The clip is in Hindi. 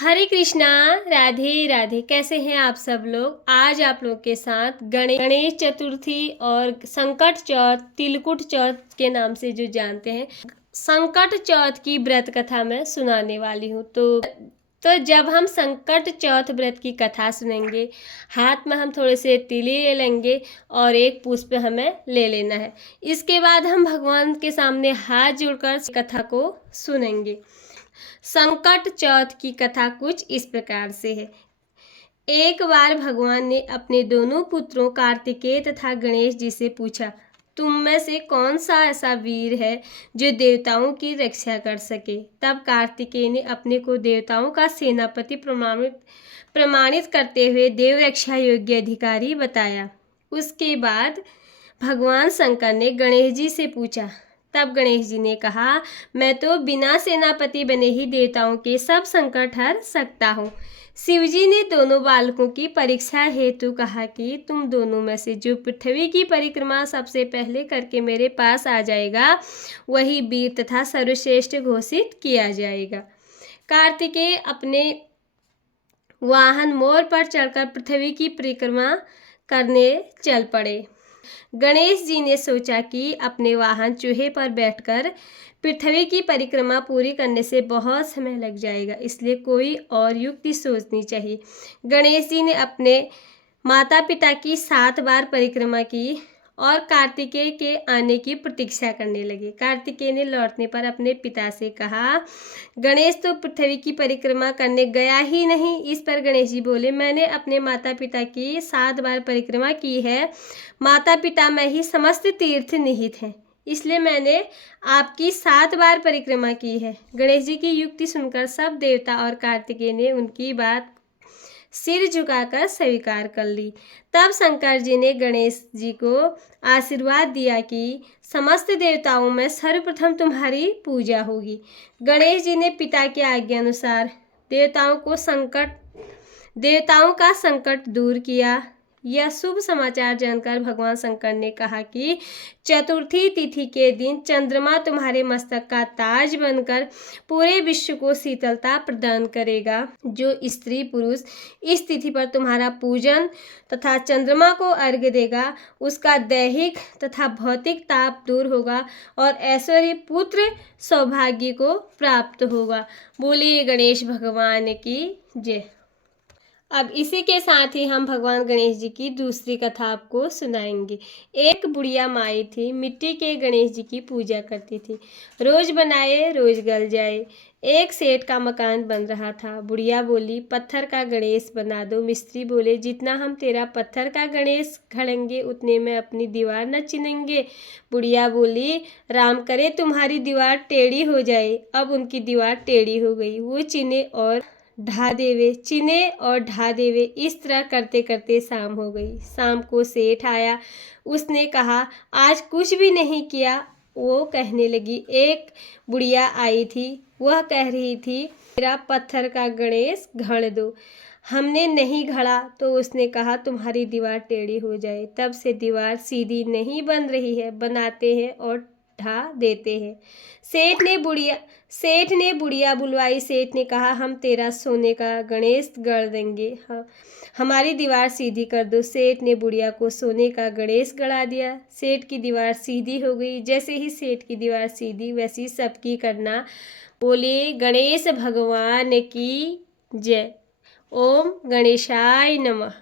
हरे कृष्णा। राधे राधे। कैसे हैं आप सब लोग। आज आप लोग के साथ गणेश चतुर्थी और संकट चौथ, तिलकुट चौथ के नाम से जो जानते हैं, संकट चौथ की व्रत कथा मैं सुनाने वाली हूँ। तो जब हम संकट चौथ व्रत की कथा सुनेंगे, हाथ में हम थोड़े से तिले ले लेंगे और एक पुष्प हमें ले लेना है। इसके बाद हम भगवान के सामने हाथ जोड़कर कथा को सुनेंगे। संकट चौथ की कथा कुछ इस प्रकार से है। एक बार भगवान ने अपने दोनों पुत्रों कार्तिकेय तथा गणेश जी से पूछा, तुम में से कौन सा ऐसा वीर है जो देवताओं की रक्षा कर सके। तब कार्तिकेय ने अपने को देवताओं का सेनापति प्रमाणित करते हुए देव रक्षा योग्य अधिकारी बताया। उसके बाद भगवान शंकर ने गणेश जी से पूछा। तब गणेश जी ने कहा, मैं तो बिना सेनापति बने ही देवताओं के सब संकट हर सकता हूँ। शिव जी ने दोनों बालकों की परीक्षा हेतु कहा कि तुम दोनों में से जो पृथ्वी की परिक्रमा सबसे पहले करके मेरे पास आ जाएगा, वही वीर तथा सर्वश्रेष्ठ घोषित किया जाएगा। कार्तिकेय अपने वाहन मोर पर चढ़कर पृथ्वी की परिक्रमा करने चल पड़े। गणेश जी ने सोचा कि अपने वाहन चूहे पर बैठकर पृथ्वी की परिक्रमा पूरी करने से बहुत समय लग जाएगा, इसलिए कोई और युक्ति सोचनी चाहिए। गणेश जी ने अपने माता पिता की 7 बार परिक्रमा की और कार्तिकेय के आने की प्रतीक्षा करने लगे। कार्तिकेय ने लौटने पर अपने पिता से कहा, गणेश तो पृथ्वी की परिक्रमा करने गया ही नहीं। इस पर गणेश जी बोले, मैंने अपने माता पिता की 7 बार परिक्रमा की है। माता पिता में ही समस्त तीर्थ निहित हैं, इसलिए मैंने आपकी 7 बार परिक्रमा की है। गणेश जी की युक्ति सुनकर सब देवता और कार्तिकेय ने उनकी बात सिर झुकाकर स्वीकार कर ली। तब शंकर जी ने गणेश जी को आशीर्वाद दिया कि समस्त देवताओं में सर्वप्रथम तुम्हारी पूजा होगी। गणेश जी ने पिता की आज्ञा अनुसार देवताओं का संकट दूर किया। यह शुभ समाचार जानकर भगवान शंकर ने कहा कि चतुर्थी तिथि के दिन चंद्रमा तुम्हारे मस्तक का ताज बनकर पूरे विश्व को शीतलता प्रदान करेगा। जो स्त्री पुरुष इस तिथि पर तुम्हारा पूजन तथा चंद्रमा को अर्घ्य देगा, उसका दैहिक तथा भौतिक ताप दूर होगा और ऐश्वर्य पुत्र सौभाग्य को प्राप्त होगा। बोलिए गणेश भगवान की जय। अब इसी के साथ ही हम भगवान गणेश जी की दूसरी कथा आपको सुनाएंगे। एक बुढ़िया माई थी, मिट्टी के गणेश जी की पूजा करती थी। रोज बनाए रोज गल जाए। एक सेठ का मकान बन रहा था। बुढ़िया बोली, पत्थर का गणेश बना दो। मिस्त्री बोले, जितना हम तेरा पत्थर का गणेश घड़ेंगे उतने में अपनी दीवार न चिनेंगे। बुढ़िया बोली, राम करे तुम्हारी दीवार टेढ़ी हो जाए। अब उनकी दीवार टेढ़ी हो गई। वो चिने और ढा देवे। इस तरह करते करते शाम हो गई। शाम को सेठ आया। उसने कहा, आज कुछ भी नहीं किया। वो कहने लगी, एक बुढ़िया आई थी, वह कह रही थी मेरा पत्थर का गणेश घड़ दो। हमने नहीं घड़ा तो उसने कहा तुम्हारी दीवार टेढ़ी हो जाए। तब से दीवार सीधी नहीं बन रही है, बनाते हैं और ढा देते हैं। सेठ ने बुढ़िया बुलवाई। सेठ ने कहा, हम तेरा सोने का गणेश गढ़ देंगे, हाँ हमारी दीवार सीधी कर दो। सेठ ने बुढ़िया को सोने का गणेश गढ़ा दिया। सेठ की दीवार सीधी हो गई। जैसे ही सेठ की दीवार सीधी, वैसी सबकी करना। बोले गणेश भगवान की जय। ओम गणेशाय नमः।